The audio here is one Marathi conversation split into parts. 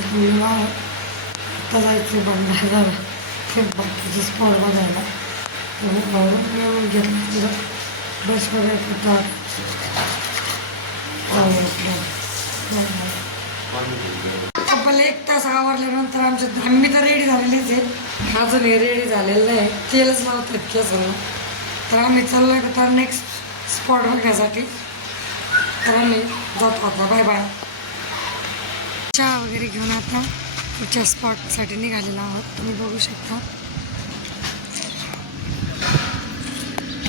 थांबलेलं आहे आता जायचं ते बाकीचे स्पॉट बघायला येऊन घेतलं तिथं बस करतात तब्बल एक तास आवरल्यानंतर आमच्या आम्ही तर रेडी झालेलीच आहे अजून हे रेडी झालेलं आहे तेलच नव्हतं केस तर आम्ही चाललो तर नेक्स्ट स्पॉट बघण्यासाठी तर मी जातो आता बाय बाय चहा वगैरे घेऊन आता पुढच्या स्पॉटसाठी निघालेला आहोत. तुम्ही बघू शकता.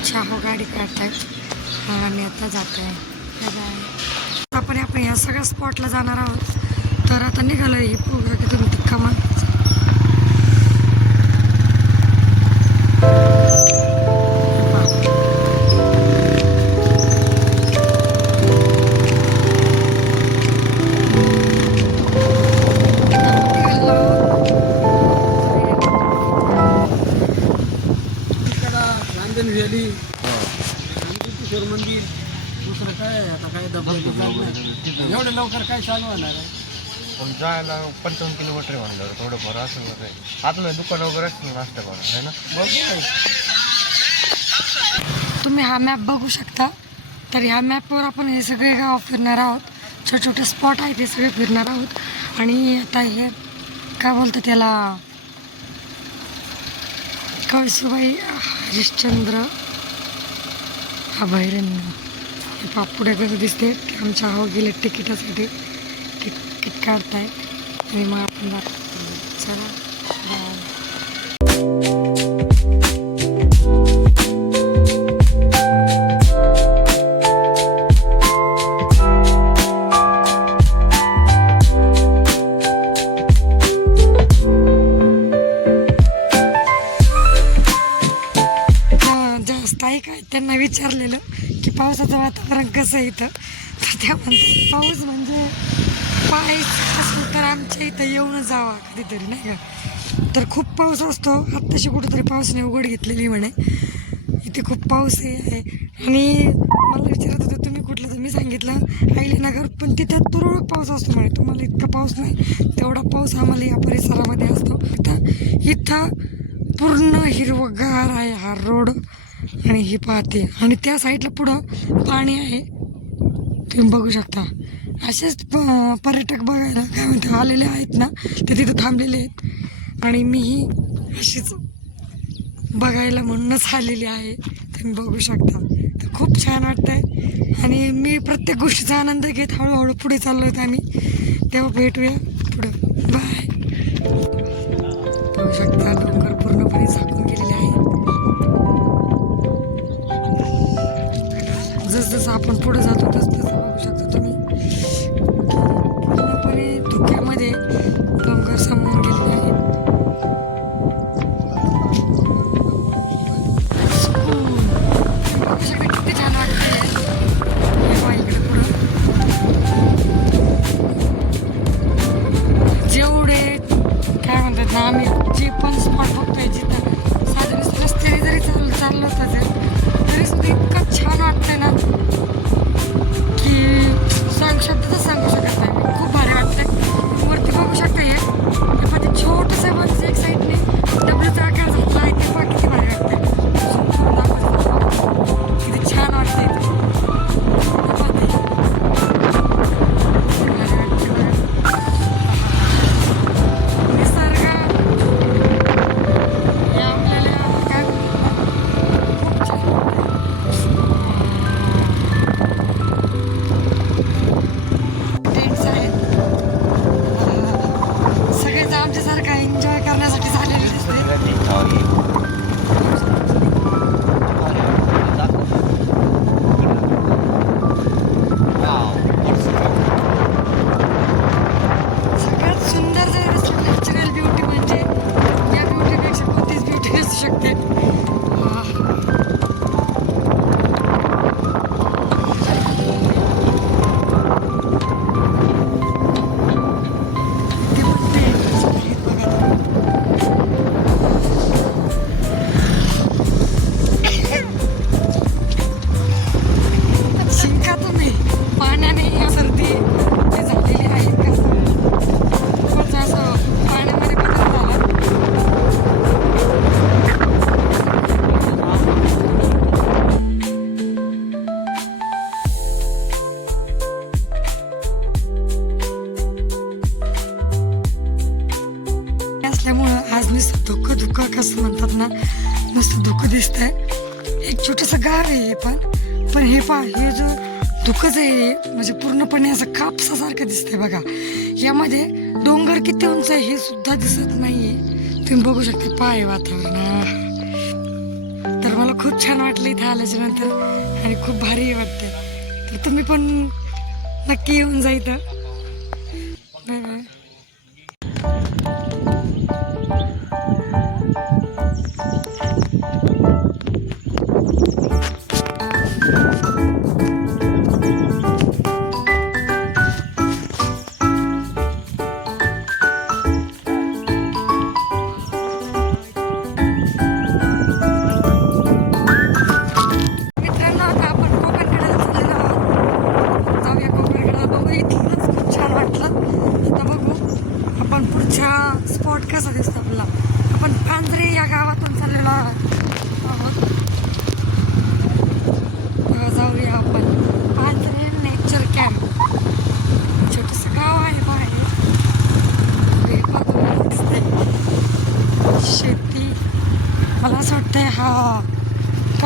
चहा हो गाडी काढतायत. आणि आता जात आहे बाय आपण आपण ह्या सगळ्या स्पॉटला जाणार आहोत. तर आता निघालं हे पोगं की तुम्ही तिक्का मग जायला पंचावन्न किलोमीटर आहे म्हणल्यावर थोडंफार असं वगैरे आपलं दुकान वगैरे असलं नाश्ता करा आहे ना? बघू तुम्ही हा मॅप बघू शकता. तर ह्या मॅपवर आपण हे सगळे गाव फिरणार आहोत. छोटे छोटे स्पॉट आहेत हे सगळे फिरणार आहोत. आणि आता हे काय बोलतं त्याला? कळसुबाई हरिश्चंद्र. अभयारण्य हे पापुड्या कसं दिसते आमच्या हो गेले तिकिटासाठी तिकीट काढताय आणि मग आपण जातो चला बाय त्या स्थायिक आहेत त्यांना विचारलेलं की पावसाचं वातावरण कसं येतं इथं? तर त्या पाऊस म्हणजे पाहायचं असेल तर आमच्या इथं येऊन जावा कधीतरी नाही का? तर खूप पाऊस असतो. आत्ताशी कुठंतरी पावसाने उघड घेतलेली म्हणे. इथे खूप पाऊस आहे. आणि मला विचारत होतं तुम्ही कुठलं? तर मी सांगितलं नगर. पण तिथं तुरळक पाऊस असतो म्हणे. तुम्हाला इतका पाऊस नाही. तेवढा पाऊस आम्हाला या परिसरामध्ये असतो. तर इथं पूर्ण हिरवगार आहे हा रोड आणि ही पाहते आणि त्या साईडला पुढं पाणी आहे. तुम्ही बघू शकता. असेच प- पर्यटक बघायला काय म्हणते आलेले आहेत ना ते तिथं थांबलेले आहेत. आणि मीही अशीच बघायला म्हणूनच आलेली आहे. तुम्ही बघू शकता. तर खूप छान वाटतंय. आणि मी प्रत्येक गोष्टीचा आनंद घेत हळूहळू पुढे चाललो आहेत आम्ही. तेव्हा भेटूया पुढं. बाय बघू शकता डोंगर पूर्णपणे झाकून गेलेले आहे जसजसं आपण पुढे जातो सारखं दिसतंय बघा. यामध्ये डोंगर किती उंच आहे हे सुद्धा दिसत नाहीये. तुम्ही बघू शकते पाय वातावरण. तर मला खूप छान वाटलं इथे आल्याच्यानंतर आणि खूप भारी वाटते तर तुम्ही पण नक्की येऊन जा इथं.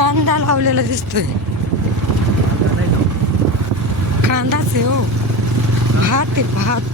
कांदा लावलेला दिसतोय. कांदाच आहे हो. भात आहे भात.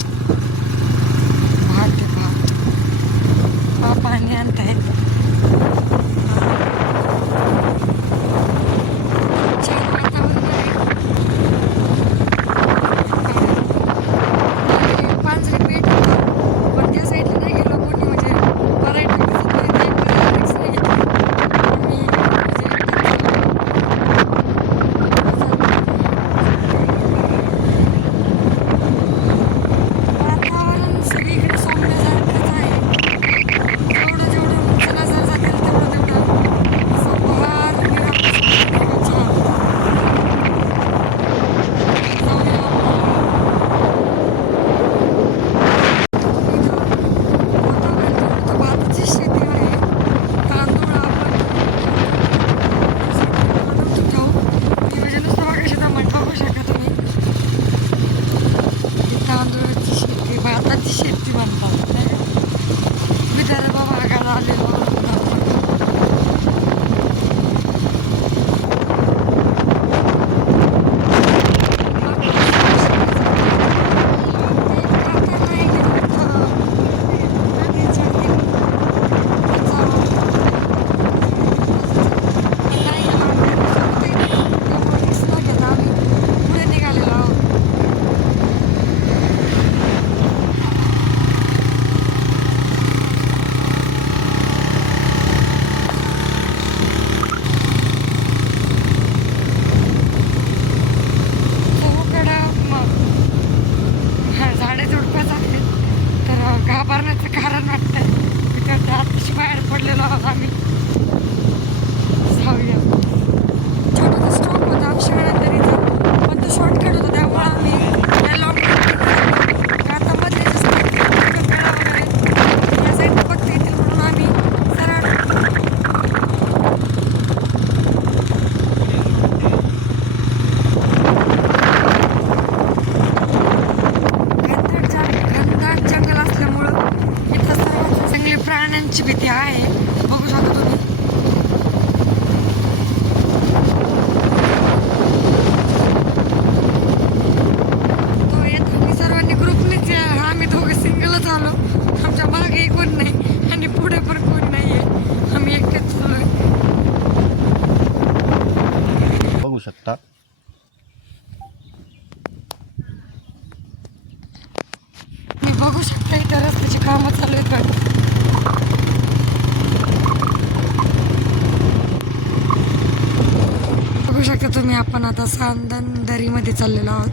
सांदन दरीमध्ये चाललेलो आहोत.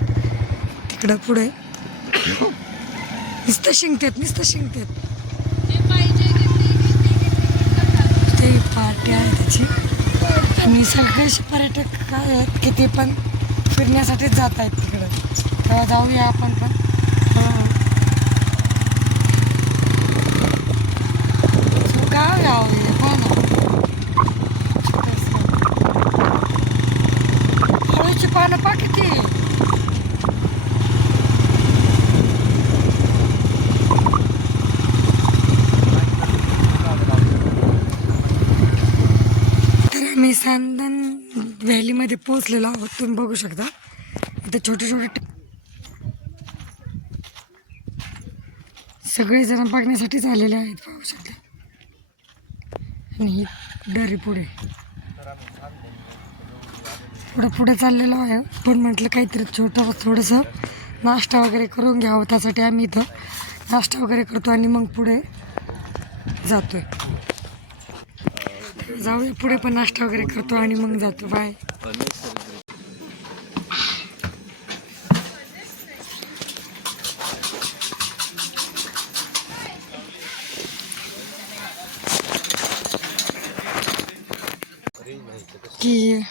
तिकडं पुढे. नुसतं शिंकतेत नुसतं शिंकतेत. ते पार्टी आहे त्याची. आणि सगळेच पर्यटक काय आहेत की ते पण फिरण्यासाठीच जात आहेत तिकडं. तेव्हा जाऊया आपण पण. हो. गाव यावं मध्ये पोहोचलेलो आहोत. तुम्ही बघू शकता. इथे छोटे छोटे सगळेजण सगळे जण बघण्यासाठीच आलेले आहेत पाहू शकता. आणि ही दरी पुढे. पुढे पुढे चाललेलो आहे. पण म्हटलं काहीतरी छोटं थोडंसं नाश्ता वगैरे करून घ्यावं. त्यासाठी आम्ही इथं नाश्ता वगैरे करतो आणि मग पुढे जातोय. जाऊया पुढे पण नाश्ता वगैरे करतो आणि मग जातो. बाय की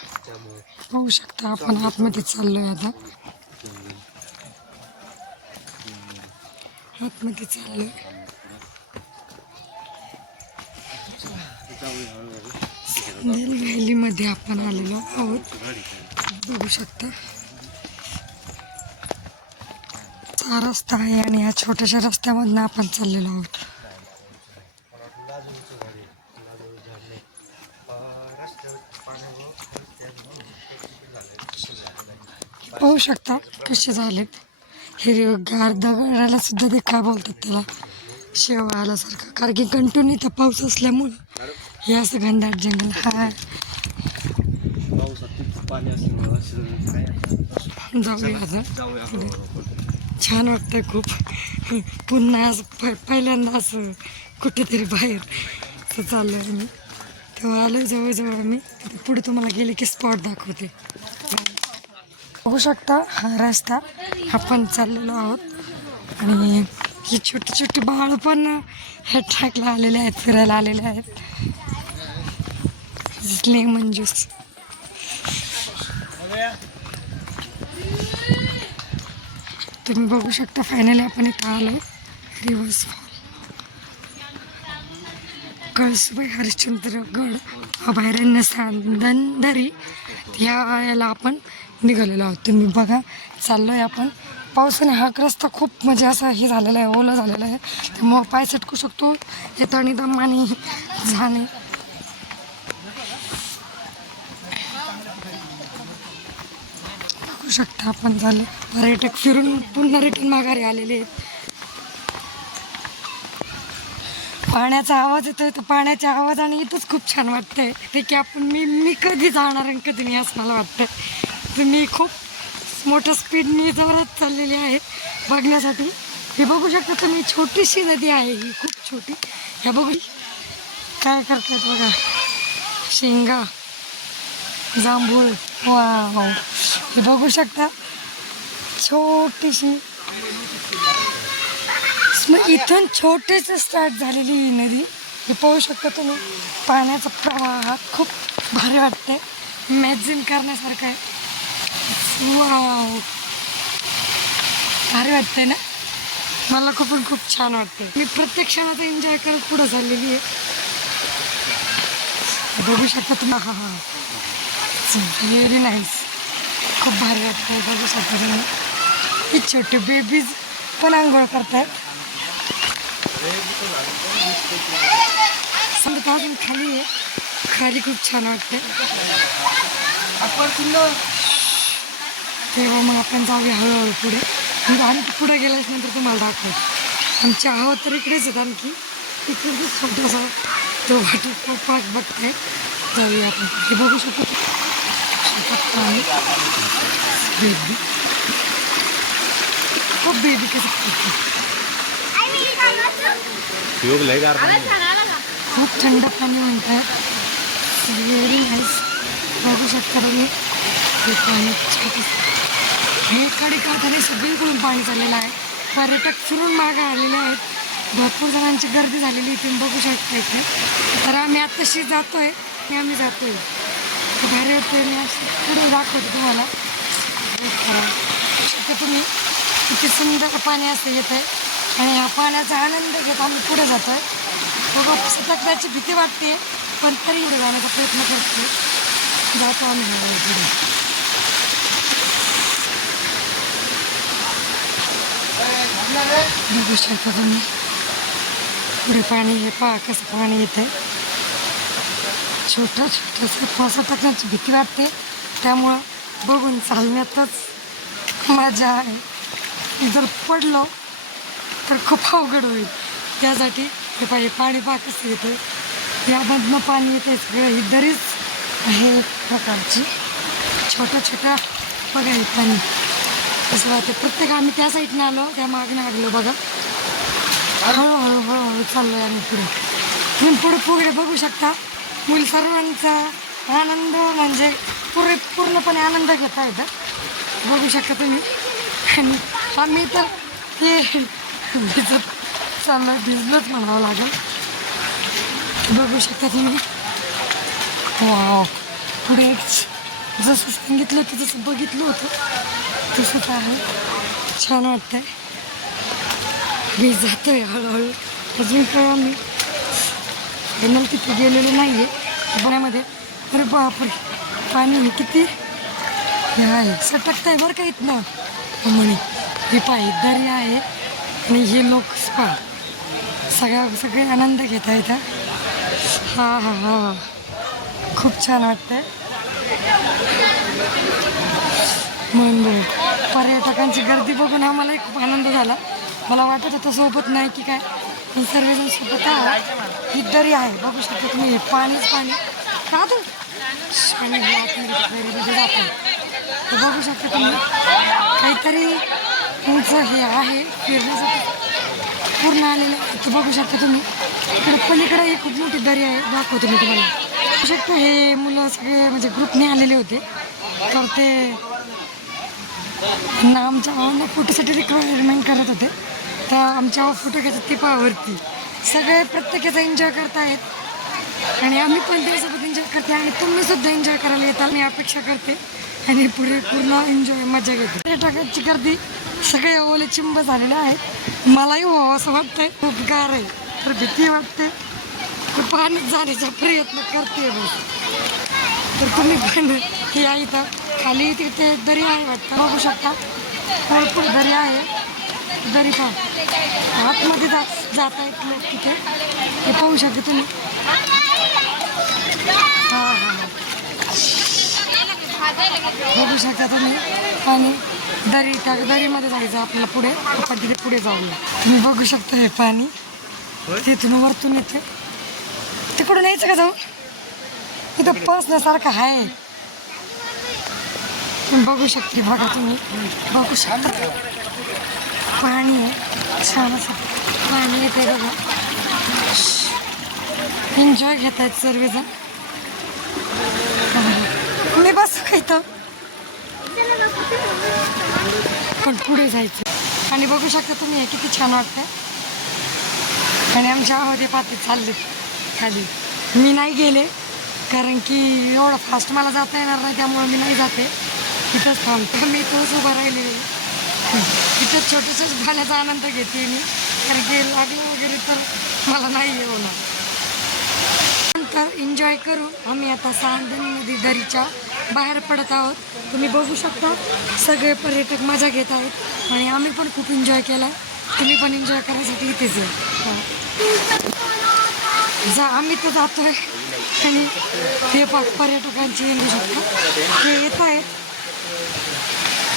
पाहू शकता आपण आतमध्ये चाललोय आता. आतमध्ये चाललोय. संदेल व्हॅलीमध्ये आपण आलेलो आहोत. बघू शकता. हा रस्ता आहे आणि या छोट्याशा रस्त्यामधनं आपण चाललेलो आहोत. पाहू शकता कसे झालेत. हिरवगार दगडाला सुद्धा देखा बोलतात त्याला. शेव आल्यासारखं कारण की कंटिन्यू इथं पाऊस असल्यामुळं असं घनदाट जंगल हा जाऊया आता. छान वाटतंय खूप. पुन्हा असं पहिल्यांदा असं कुठेतरी बाहेर. असं चाललं आहे मी तेव्हा आलो जवळजवळ आम्ही. तिथे पुढे तुम्हाला गेले की स्पॉट दाखवते. बघू शकता हा रस्ता. आपण चाललेलो आहोत. आणि ही छोटी छोटी बाळ पण हे ट्रॅकला आलेले आहेत फिरायला आलेले आहेत. लेमन ज्यूस तुम्ही बघू शकता फायनली आपण इथं आलो रिव्हर्स फॉल कळसुबाई हरिश्चंद्रगड अभयारण्य सांदनदरी ह्या याला आपण निघालेलो आहोत तुम्ही बघा चाललो आहे आपण पावसाने हा रस्ता खूप म्हणजे असा हे झालेला आहे ओला झालेला आहे त्यामुळं पाय सटकू शकतो येतानी दम आणि जाणे बघू शकता आपण झालं. पर्यटक फिरून पुन्हा रिटर्न माघारी आलेले आहेत. पाण्याचा आवाज येतोय तर पाण्याच्या आवाजाने इथंच खूप छान वाटतंय. ते की आपण मी मी कधी जाणार आणि कधी नाही असं मला वाटतं तर मी खूप मोठं स्पीडनी जोरात चाललेली आहे बघण्यासाठी. हे बघू शकता तुम्ही छोटीशी नदी आहे ही खूप छोटी. ह्या बघू. काय करतात बघा. शेंगा. जांभूळ. वाव. हे बघू शकता. छोटीशी. मग इथून छोटेच स्टार्ट झालेली ही नदी. हे पाहू शकता तुम्ही. पाण्याचा प्रवाह खूप भारी वाटते मॅजिन करण्यासारखं आहे. वाव. भारी वाटते ना? मला खूप खूप छान वाटते मी प्रत्येक क्षणात एन्जॉय करत पुढं झालेली आहे. बघू शकता तुम्ही. हा हा. व्हेरी नाईस खूप भारी वाटतंय बघू शकता तुम्ही. ही छोटे बेबीज पण आंघोळ करतायत. समजा अजून खाली आहे. खाली खूप छान वाटते तेव्हा मग आपण जाऊया हळूहळू पुढे. म्हणजे आणि आणखी पुढे गेल्याच नंतर तुम्हाला दाखवतो आमची आहो तर इकडेच आहेत आणखी. इकडे छोटासा तो वॉटर पार्क बघताय जाऊया आपण. हे बघू शकतो पाणी बेबी. खूप बेबी कसं करतो? खूप थंड पाणी म्हणतात व्हेरी नाईस बघू शकता तुम्ही. हे पाणी. हे कडे काठाने सगळीकडून पाणी चाललेलं आहे. पर्यटक फिरून मागे आलेले आहेत. भरपूर जणांची गर्दी झालेली इथे बघू शकता इथे. तर आम्ही आत्ताशी जातोय. आणि आम्ही जातोय. भारी मी असं पुढे दाखवतो तुम्हाला Wait तुम्ही किती सुंदर पाणी असं येत आहे आणि ह्या पाण्याचा आनंद घेत आम्ही पुढे जातो आहे बघा सतकण्याची भीती वाटते पण तरी पुढे जाण्याचा प्रयत्न करतो जातो आम्ही पुढे बघू शकता तुम्ही पुढे पाणी हे पहा कसं पाणी येतं. छोट्या छोटंसं पावसा टाकण्याची भीती वाटते. त्यामुळं बघून चालण्यातच मजा आहे. जर पडलो तर खूप अवघड होईल. त्यासाठी हे पाहिजे पाणी पाकच येते. यामधनं पाणी येते सगळं ही दरीच आहे एक प्रकारची. छोट्या छोट्या बघा हे पाणी. असं वाटतं. प्रत्येक आम्ही त्या साईडनं आलो त्या मागनं लागलो बघा. हळूहळू हळूहळू चाललोय आम्ही पुढे. तुम्ही पुढे पुढे बघू शकता. मुल सर्वांचा आनंद म्हणजे पुरे पूर्णपणे आनंद घेता येतं. बघू शकता तुम्ही. आणि आम्ही तर हे भिजत चाललं भिजलंच म्हणावं लागेल. बघू शकता तुम्ही. वाव पुढे जसं सांगितलं होतं जसं बघितलं होतं. तसंच आहे छान वाटतंय. मी जातोय हळूहळू. अजून काय आम्ही? फायनल तिथे गेलेलं नाही आहे पुण्यामध्ये. अरे बापरे. पाणी हे किती? नाही आहे. सटकत आहे बरं का इथनं? हो म्हणे. ही पाय दरी आहे आणि हे लोक स्पा. सगळ्या सगळे आनंद घेता आहेत हा. हा हा खूप छान वाटतंय. म्हणून पर्यटकांची गर्दी बघून आम्हालाही खूप आनंद झाला. मला वाटत होतं सोबत नाही की काय पण सर्वजण सोबत आहोत. ही दरी आहे बघू शकता तुम्ही हे पाणीच पाणी. का तू? आणि हे आतमध्ये जातो. तर बघू शकता तुम्ही काहीतरी तुमचं हे आहे फिरण्यासाठी. पूर्ण आलेलं आहे. ते बघू शकता तुम्ही इकडे पलीकडे एक खूप मोठी दरी आहे दाखवतो मी तुम्हाला. बघू शकतो हे मुलं सगळे म्हणजे ग्रुपने आलेले होते. तर ते ना आमच्या फोटोसाठी रिक्वायरमेंट करत होते. तर आमच्या फोटो घेतात ते पावरती सगळे प्रत्येकाचा एन्जॉय करतायत. आणि आम्ही पण त्यासोबत एन्जॉय करते आणि तुम्ही सुद्धा एन्जॉय करायला येताल. मी अपेक्षा करते. आणि पुढे पूर्ण एन्जॉय मजा घेते. पर्यटकांची गर्दी सगळे ओले चिंब झालेले आहेत. मलाही व्हावं असं वाटतंय. खूप गार आहे. तर भीती वाटते. तर पाण्यात जाण्याचा प्रयत्न करते मी. तर तुम्ही पण हे इथं. खाली तिथे दर्या आहे वाटतं. बघू शकता. भरपूर दर्या आहे. दरी पहा आतमध्ये जात जात आहेत लोक तिथे. हे पाहू शकता तुम्ही. हां हां बघू शकता तुम्ही. आणि दरी त्या दरीमध्ये जायचं आपल्याला पुढे. आपण तिथे पुढे जाऊया. तुम्ही बघू शकता हे पाणी. तिथून वरतून येते तिकडून यायचं का जाऊन? तिथं बसण्यासारखं आहे. तुम्ही बघू शकते बघा तुम्ही. बघू शकता. पाणी आहे. छान असं पाणी येते बघा. एन्जॉय घेत आहेत सर्वजण. मी बस का इथं? पण पुढे जायचं. आणि बघू शकता तुम्ही हे किती छान वाटतंय. आणि आमच्या आवाजे पाते चालले खाली. मी नाही गेले कारण की एवढं फास्ट मला जाता येणार नाही त्यामुळे मी नाही जाते. इथंच थांबतो. मी इथंच उभं राहिले इथं छोटंसंच घाल्याचा आनंद घेते मी. कारण की लागलं वगैरे तर मला नाही हे होणार. नंतर एन्जॉय करून आम्ही आता सांगली नदी दरीच्या बाहेर पडत आहोत. तुम्ही बघू शकता सगळे पर्यटक मजा घेत आहेत आणि आम्ही पण खूप एन्जॉय केला तुम्ही पण एन्जॉय करायसाठी इथेच या. जा आम्ही तर जातोय. आणि हे पर्यटकांची येऊ शकता. ते येत आहेत.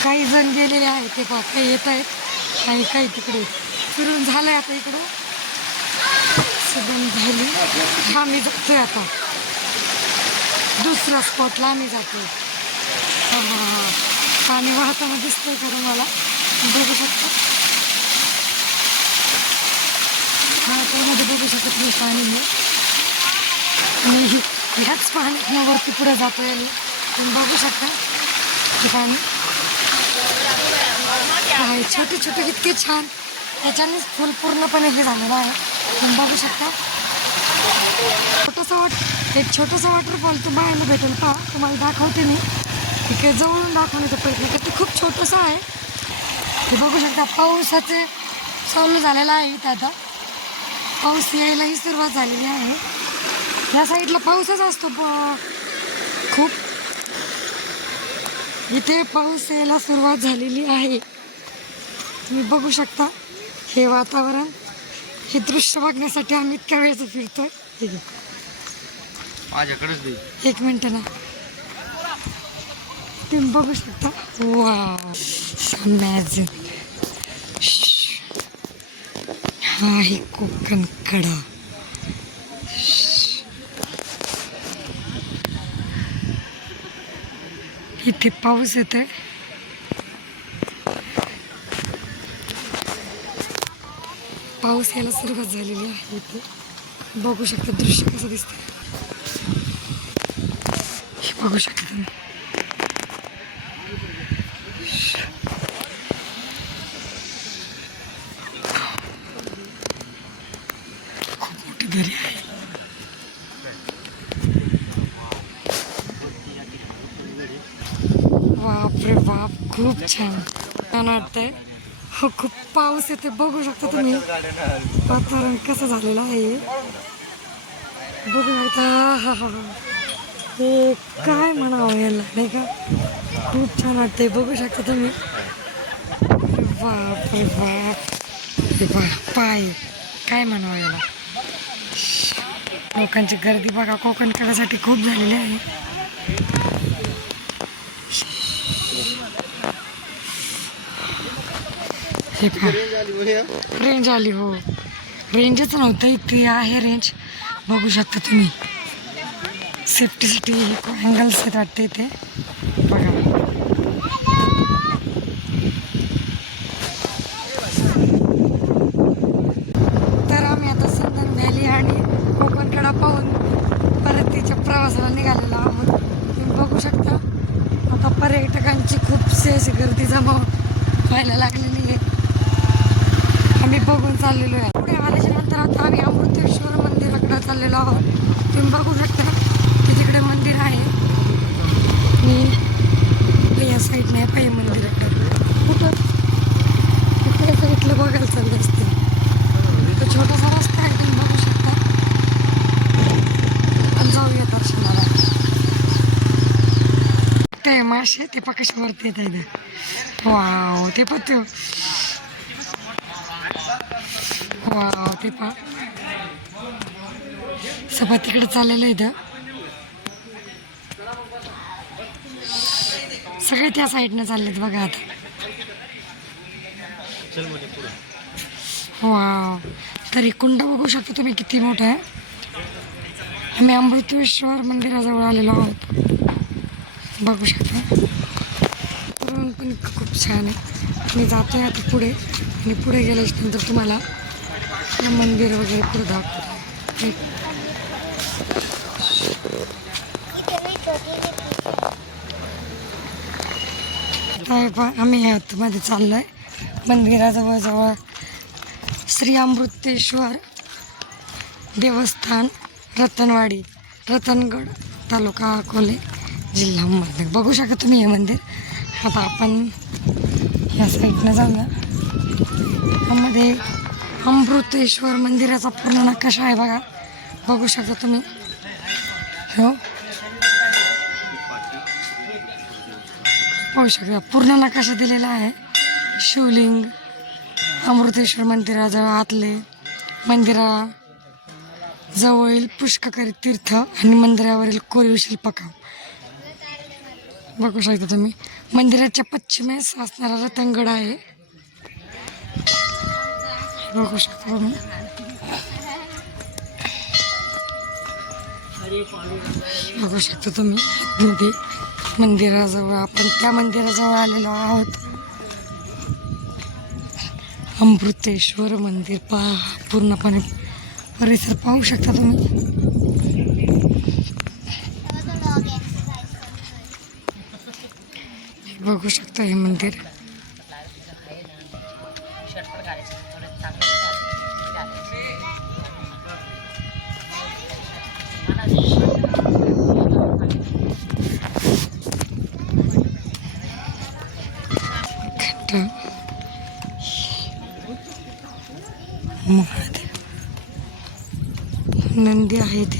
काही जण गेलेले आहेत ते पाक काही येत आहेत आणि काही तिकडे. फिरून झालंय आता इकडं. सगळं झाली. आम्ही जातोय आता. दुसऱ्या स्पॉटला आम्ही जातोय. हां हां पाणी वाहताना दिसतंय खरं मला. बघू शकता. हा त्यामध्ये बघू शकत नाही पाणी मी. ह्याच पाण्यात वरती पुढे जातोय येईल तुम्ही बघू शकता हे पाणी. आहे. छोटे छोटे इतके छान. त्याच्यानेच फुल पूर्णपणे हे झालेलं आहे. तुम्ही बघू शकता. छोटंसं वॉट एक छोटंसं वॉटरफॉल तुम्हाला भेटेल का तुम्हाला दाखवते मी. इकडे जवळून दाखवण्याचा प्रयत्न करते खूप छोटंसं आहे. ते बघू शकता पावसाचे चालू झालेला आहे इथं आता. पाऊस यायलाही सुरुवात झालेली आहे. ह्या साईडला पाऊसच असतो प. खूप. इथे पाऊस यायला सुरुवात झालेली आहे. तुम्ही बघू शकता हे वातावरण हे दृश्य बघण्यासाठी आम्ही इतक्या वेळचं फिरतोय. हे घ्या. माझ्याकडेच दे एक मिनटं ना. तुम्ही बघू शकता. वा अमॅझिंग हा आहे कोकण कडा. इथे पाऊस येत पाऊस यायला सुरुवात झालेली आहे. इथे बघू शकता दृश्य कसं दिसतंय. हे बघू शकता. तुम्ही खूप मोठी दरी आहे. बापरे बाप खूप छान. छान वाटतंय. हो खूप पाऊस येते बघू शकता तुम्ही. वातावरण कसं झालेलं आहे. बघू शकता हा हा हा. हे काय म्हणावं याला नाही का? खूप छान वाटतंय बघू शकता तुम्ही. बाप रे बाप. पाय. काय म्हणावं याला? लोकांची गर्दी बघा कोकण करायसाठी खूप झालेली आहे. हे पण रेंज आली हो. रेंजच नव्हतं इथे आहे रेंज बघू शकता तुम्ही. सेफ्टीसाठी अँगल्स आहेत वाटते इथे बघा तर आम्ही आता संदन व्हॅली आणि कोकणकडा पाहून परतीच्या प्रवासाला निघालेलो आहोत तुम्ही बघू शकता आता पर्यटकांची खूपशी अशी गर्दी जमा व्हायला लागलेली आहे आम्ही बघून चाललेलो आहे पुढे आल्याच्यानंतर आता आम्ही अमृतेश्वर मंदिराकडे चाललेलो आहोत तुम्ही बघू शकता की तिकडे मंदिर आहे आणि या साईडने आहे पाय मंदिराकडे कुठं? कुठल्या साईडला बघायला चालले असते. तो छोटासा रस्ता आहे तुम्ही बघू शकता. आणि जाऊया दर्शनाला. ते मासे ते पकशावरती येत आहे वाव ते पत वाव ते पा सभा तिकडे चाललेलं आहे सगळे त्या साईडनं चाललेत बघा आता. वाव तरी कुंड बघू शकता तुम्ही किती मोठं आहे. आम्ही अमृतेश्वर मंदिराजवळ आलेलो आहोत. बघू शकता. पुरण पण खूप छान आहे. मी जातोय आता पुढे. आणि पुढे गेल्याच्यानंतर तुम्हाला मंदिर वगैरे पुढे दाखवतो. आता आम्ही आतमध्ये चाललो आहे मंदिराजवळजवळ श्री अमृतेश्वर देवस्थान रतनवाडी रतनगड तालुका अकोले जिल्हा अहमदनगर बघू शकता तुम्ही हे मंदिर. आता आपण या साईडनं जाऊया. यामध्ये अमृतेश्वर मंदिराचा पूर्ण नकाशा आहे बघा. बघू शकता तुम्ही. हो. पाहू शकता. पूर्ण नकाशा दिलेला आहे. शिवलिंग अमृतेश्वर मंदिराजवळ आतले मंदिरा जवळील तीर्थ आणि मंदिरावरील कोरीव शिल्पकाम. बघू शकता तुम्ही. मंदिराच्या पश्चिमेस असणारा रतनगड आहे. बघू शकता तुम्ही. बघू शकता तुम्ही. मध्ये मंदिराजवळ आपण त्या मंदिराजवळ आलेलो आहोत. अमृतेश्वर मंदिर पहा पूर्णपणे. परिसर पाहू शकता तुम्ही? बघू शकता हे मंदिर.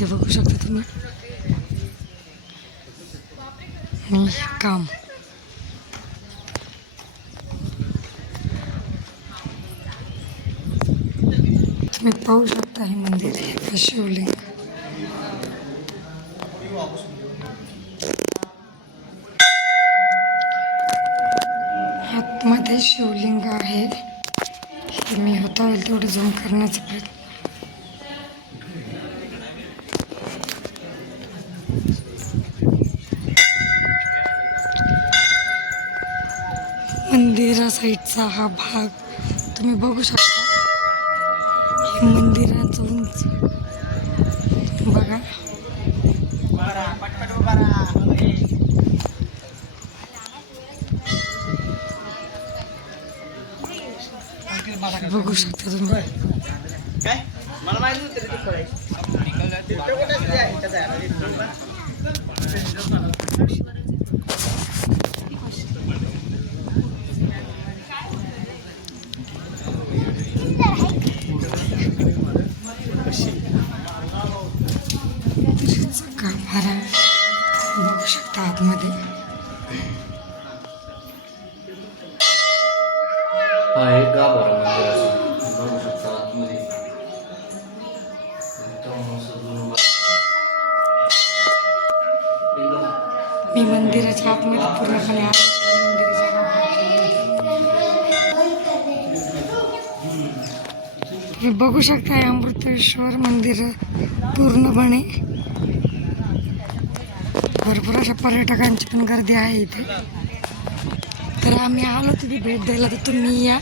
हे बघू शकता तुम्ही. मी काम. तुम्ही पाहू शकता हे मंदिर हे शिवलिंग. शिवलिंग आहे. हे मी होता होईल तेवढं जम करण्याचा प्रयत्न मंदिरा साईडचा हा भाग तुम्ही बघू शकता. हे मंदिराचं उंच. बघा. बघू शकता बघू शकता हे अमृतेश्वर मंदिर पूर्णपणे. भरपूर अशा पर्यटकांची पण गर्दी आहे इथे. तर आम्ही आलो तिथे भेट द्यायला तर तुम्ही या.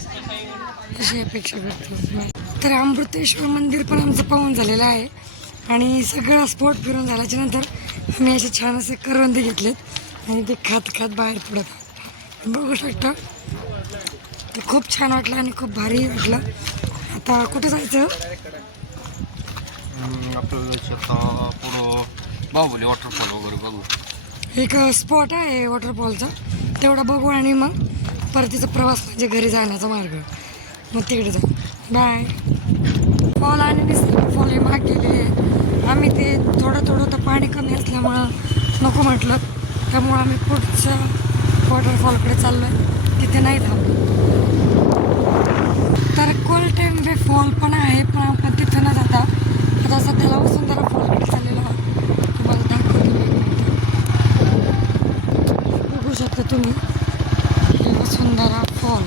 अशी अपेक्षा करतो तर अमृतेश्वर मंदिर पण आमचं पाहून झालेलं आहे. आणि सगळं स्पॉट फिरून झाल्याच्यानंतर आम्ही असे छान असे करवंदे घेतलेत. आणि ते खात खात बाहेर पडत आहोत बघू शकता. ते खूप छान वाटलं आणि खूप भारी वाटलं. आता कुठं जायचं? आपल्याला आता पुढं बाहुबली वॉटरफॉल वगैरे बघू. एक स्पॉट आहे वॉटरफॉलचा तेवढा बघू आणि मग परतीचा प्रवास म्हणजे घरी जाण्याचा मार्ग. मग तिकडे जाऊ. बाय फॉल आणि निसर्ग फॉल हे माग गेलेले आहे आम्ही ते थोडं थोडं तर पाणी कमी असल्यामुळं नको म्हटलं. त्यामुळं आम्ही पुढच्या वॉटरफॉलकडे चाललो आहे तिथे नाही थांबलो. तर कोल टाईम वे फॉल पण आहे पण आपण तिथं न जाता आता सध्याला वसुंधरा फॉलकडे चाललेलो आहोत. तुम्हाला दाखवतो बघू शकता तुम्ही हे वसुंधरा फॉल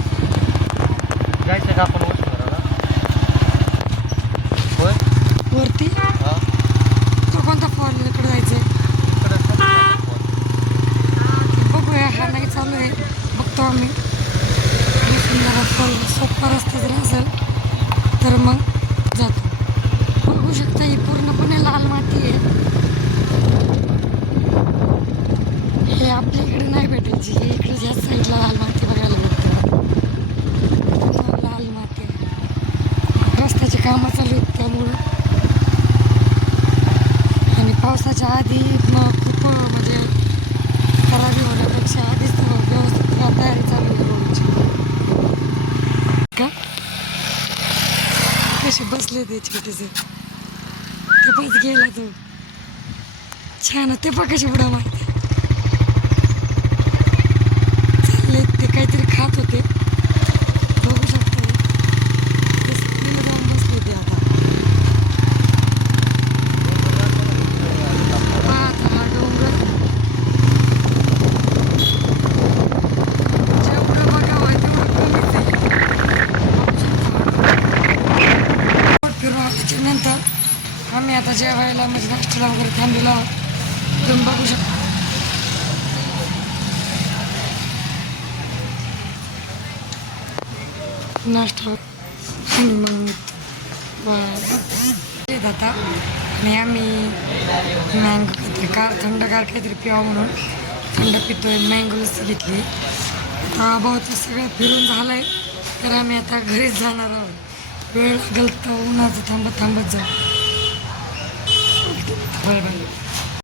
जायचं का आपण वसुंधराला होय वरती हा तो कोणता फॉल इकडे जायचं इकडं समुद्राचा fall. बघूया हा नाही चालू आहे बघतो आम्ही वसुंधरा फॉल सोपा रस्ता जर असेल तर मग जातो बघू शकता ही पूर्णपणे लाल माती आहे हे आपल्या इकडे नाही भेटायची हे इकडे ह्याच साईडला लाल माती बघायला भेटते पूर्ण लाल माती आहे रस्त्याची कामं चालू आहेत त्यामुळं आणि पावसाच्या आधी मग खूप म्हणजे खराबी होण्यापेक्षा आधीच तर व्यवस्थित तयारी चालू आहे रोडची का कसे बसले ते छोटेसे गेला तो. छान ते पण कशी बुडा मारते चालले ते काहीतरी खात होते बघू शकते ते सावलीला जाऊन बसले ते आता पहा आता हा डोंगर जेवढं बघावं तेवढं कमीच आहे पोट फिरून आल्याच्यानंतर आम्ही आता जेवायला कचरा वगैरे थांबलेलो तुम्ही बघू शकता. नाश्ता. आणि मग येत आता. आणि आम्ही मँगो काहीतरी का थंडगार काहीतरी प्यावं म्हणून थंड पितोय. मँगो लस्सी घेतली. आता आबावचं सगळं फिरून झालं आहे तर आम्ही आता घरीच जाणार आहोत. वेळ लागेल तर उन्हाचं थांबत थांबत जाऊ. बरं बरं